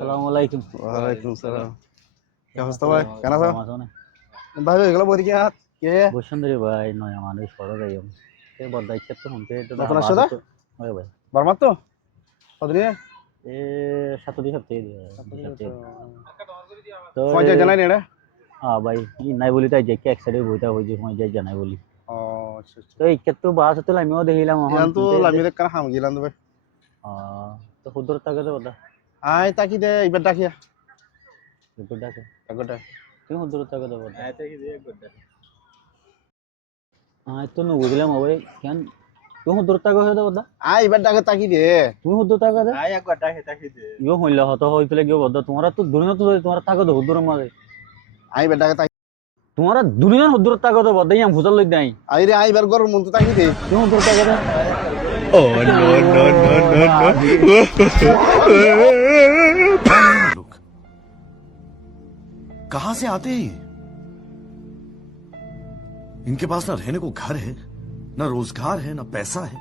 আসসালামালাইকুম। ওয়ালাইকুম সালাম। কি অবস্থা ভাই, কেন আছো? ভাই এগুলো বই কি হাত কে নতুন আসছো দা বারমার তো কতদিনে পঞ্চায়েত জানাই নি এটা। ও আচ্ছা আচ্ছা ইয়ান তো লামি দেখ কানা হাম গিলান তো ভাই আই তাকি দে এবার ডাকিয়া একগোটা আই এবার ডাকে তাকি দে আই এবার ডাকে তাকি तुम्हारा दुनिया उधर तक तो बताइए हम फुसल लेते हैं আই রে আই এবার গরম মন তো তাকি দে Oh no no no no no! लोग कहां से आते हैं ये? इनके पास ना रहने को घर है, ना रोजगार है, ना पैसा है।